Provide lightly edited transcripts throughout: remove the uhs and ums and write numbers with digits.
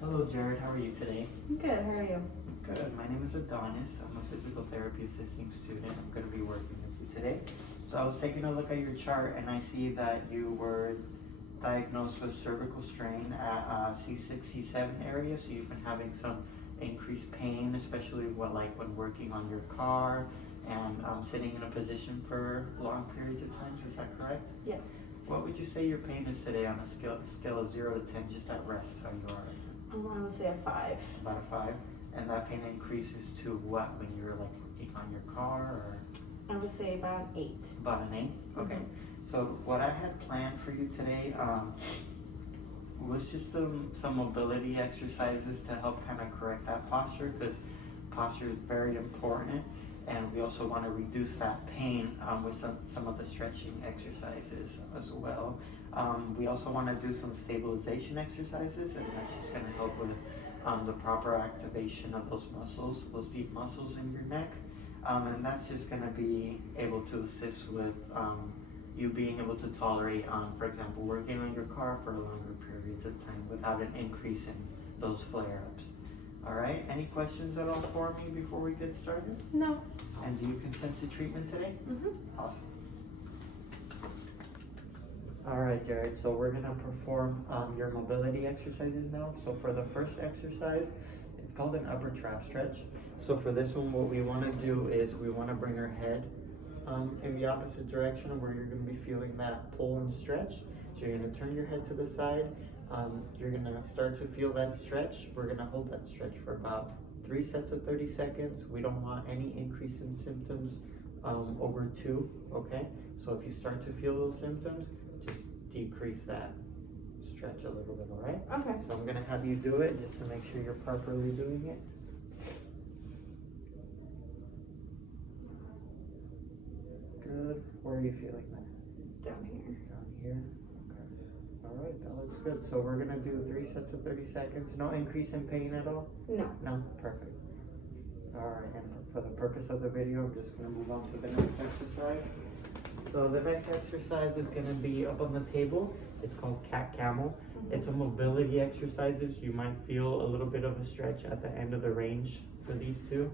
Hello, Jared. How are you today? Good, how are you? Good. My name is Adonis. I'm a physical therapy assisting student. I'm going to be working with you today. So I was taking a look at your chart and I see that you were diagnosed with cervical strain at C6, C7 area. So you've been having some increased pain, especially when working on your car and sitting in a position for long periods of times. Is that correct? Yeah. What would you say your pain is today on a scale of 0 to 10, just at rest, how you are? I would say a 5. About a 5. And that pain increases to what when you're like working on your car, or? I would say about an 8. About an 8? Okay. So what I had planned for you today was just some mobility exercises to help kind of correct that posture, because posture is very important, and we also want to reduce that pain with some of the stretching exercises as well. We also want to do some stabilization exercises, and that's just going to help with the proper activation of those muscles, those deep muscles in your neck. And that's just going to be able to assist with you being able to tolerate, for example, working on your car for longer periods of time without an increase in those flare-ups. All right, any questions at all for me before we get started? No. And do you consent to treatment today? Awesome. All right, Jared, so we're gonna perform your mobility exercises now. So for the first exercise, it's called an upper trap stretch. So for this one, what we wanna do is we wanna bring our head in the opposite direction of where you're gonna be feeling that pull and stretch. So you're gonna turn your head to the side. You're gonna start to feel that stretch. We're gonna hold that stretch for about 3 sets of 30 seconds. We don't want any increase in symptoms over 2, okay? So if you start to feel those symptoms, just decrease that stretch a little bit, all right? Okay. So I'm gonna have you do it just to make sure you're properly doing it. Good. Where are you feeling that? Down here. Down here. Okay. All right, that looks good. So we're gonna do 3 sets of 30 seconds. No increase in pain at all? No. No? Perfect. All right, and for the purpose of the video, I'm just gonna move on to the next exercise. So the next exercise is gonna be up on the table. It's called cat camel. It's a mobility exercises. You might feel a little bit of a stretch at the end of the range for these two.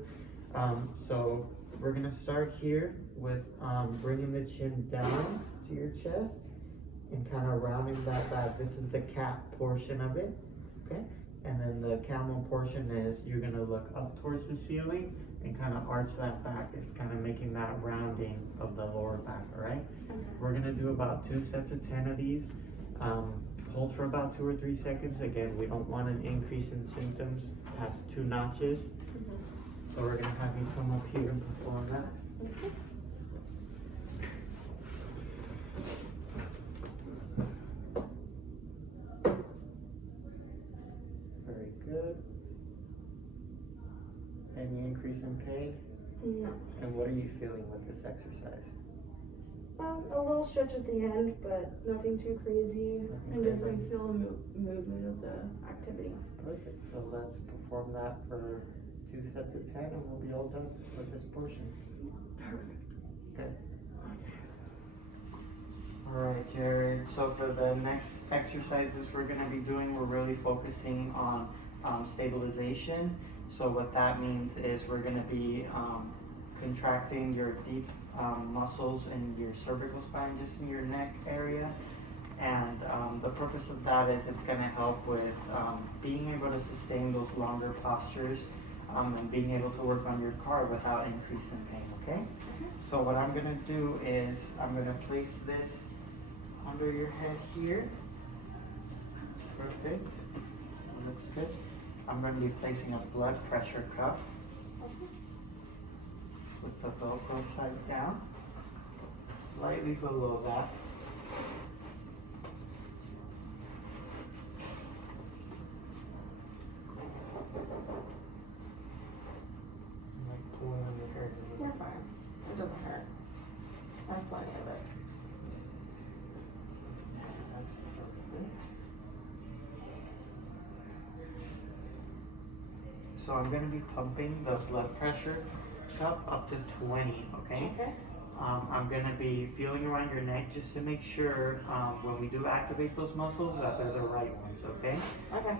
So we're gonna start here with bringing the chin down to your chest and kind of rounding that back. This is the cat portion of it, okay? And then the camel portion is you're gonna look up towards the ceiling and kind of arch that back. It's kind of making that rounding of the lower back, all right? We're gonna do about 2 sets of 10 of these. Hold for about 2 or 3 seconds. Again, we don't want an increase in symptoms past 2 notches. So we're gonna have you come up here and perform that. Very good. Any increase in pain? No. And what are you feeling with this exercise? A little stretch at the end, but nothing too crazy. And just like feel the movement of the activity. Perfect. So let's perform that for 2 sets of 10 and we'll be all done with this portion. Perfect. Good. All right, Jared. So for the next exercises we're going to be doing, we're really focusing on stabilization. So what that means is we're going to be contracting your deep muscles in your cervical spine, just in your neck area. And the purpose of that is it's going to help with being able to sustain those longer postures and being able to work on your car without increase in pain, okay? So what I'm going to do is I'm going to place this under your head here. Perfect. Looks good. I'm going to be placing a blood pressure cuff with the Velcro side down, slightly below that. I'm like pulling on your hair. You're fine. It doesn't hurt. I have plenty of it. That's perfect. So I'm going to be pumping the blood pressure cup up to 20, okay? Okay. I'm gonna be feeling around your neck just to make sure when we do activate those muscles that they're the right ones, okay? Okay.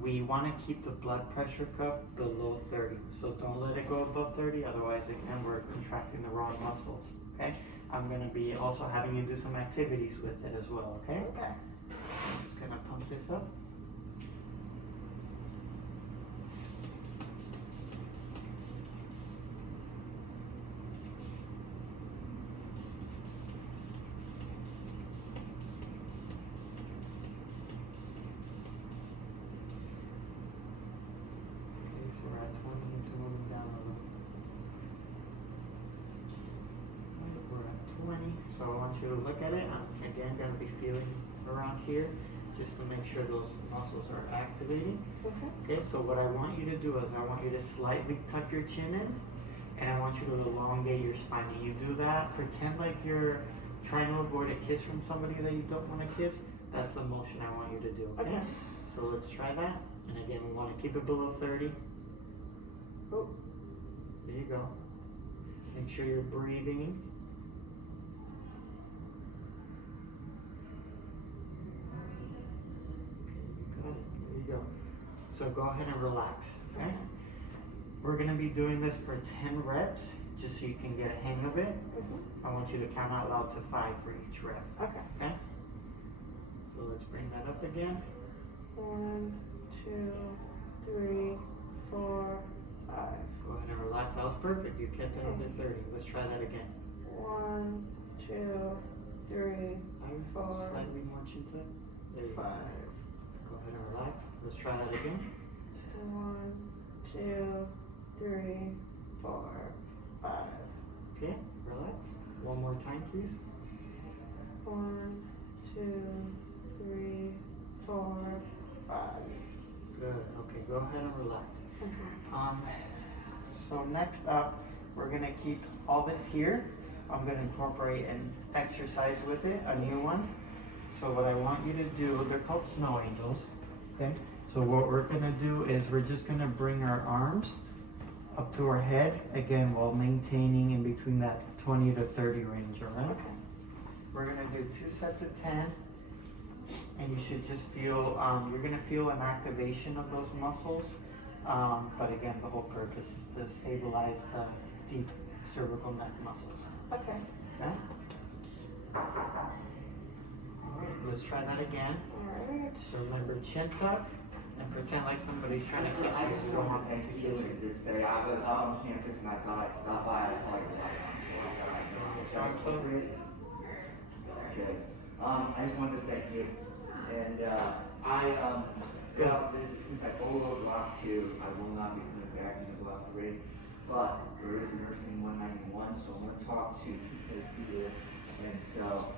We wanna keep the blood pressure cuff below 30, so don't let it go above 30, otherwise again, we're contracting the wrong muscles, okay? I'm gonna be also having you do some activities with it as well, okay? Okay. I'm just gonna pump this up. Okay, so we're at 20, it's moving down a little. Right, we're at 20, so I want you to look at it. I'm again gonna be feeling around here just to make sure those muscles are activating. Okay. Okay, so what I want you to do is I want you to slightly tuck your chin in and I want you to elongate your spine. And you do that, pretend like you're trying to avoid a kiss from somebody that you don't want to kiss. That's the motion I want you to do, okay? Okay. So let's try that. And again, we want to keep it below 30. Oh, there you go. Make sure you're breathing. Got it. There you go. So go ahead and relax, okay? We're gonna be doing this for 10 reps, just so you can get a hang of it. I want you to count out loud to 5 for each rep, Okay. okay? So let's bring that up again. 1, 2, 3, 4, 5. Go ahead and relax. That was perfect. You kept it under 30. Let's try that again. 1, 2, 3, 4, Slightly more chin tuck. There you 5. go. Go ahead and relax. Let's try that again. 1, 2, 3, 4, 5. Okay, relax. One more time, please. 1, 2, 3, 4, 5. Good. Okay, go ahead and relax. Okay. So next up, we're gonna keep all this here. I'm gonna incorporate an exercise with it, a new one. So what I want you to do, they're called snow angels, okay? So what we're gonna do is we're just gonna bring our arms up to our head, again, while maintaining in between that 20 to 30 range, all right? Okay. We're gonna do 2 sets of 10, and you should just feel, you're gonna feel an activation of those muscles. But again, the whole purpose is to stabilize the deep cervical neck muscles. Okay. Okay? Alright, let's try that again. Alright. So remember, chin tuck, and pretend like somebody's trying to kiss you. I just You don't want want to them thank to you kiss and you. just say I was out on campus and I thought I'd stop by. I saw your light on. So I'm so Good. I just wanted to thank you. And well, since I followed block 2, I will not be coming back into block 3. But there is a nursing 191, so I'm going to talk to people who do this. And so,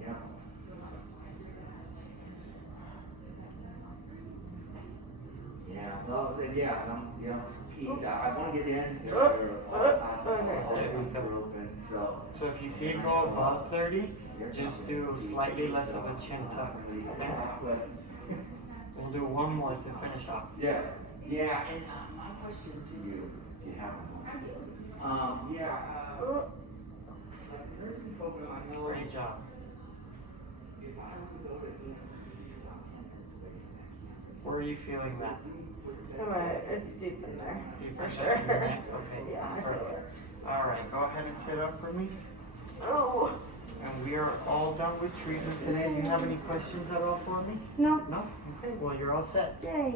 yeah. Yeah, well, yeah, Keith, I want to get in. All the are open, so. So if you see it go above 30, just do slightly less of a chin tuck. Okay? We'll do one more to finish off. Yeah, and my question to you, do you have one? Nursing program, I know. Great job. If I was to go to EMCC, it's on 10 Pennsylvania. Where are you feeling that? It's deep in there. Deep For in sure. there? Okay. Yeah, I feel it. All right, go ahead and sit up for me. Oh. And we are all done with treatment today. Do you have any questions at all for me? No. No? Okay, well, you're all set. Yay.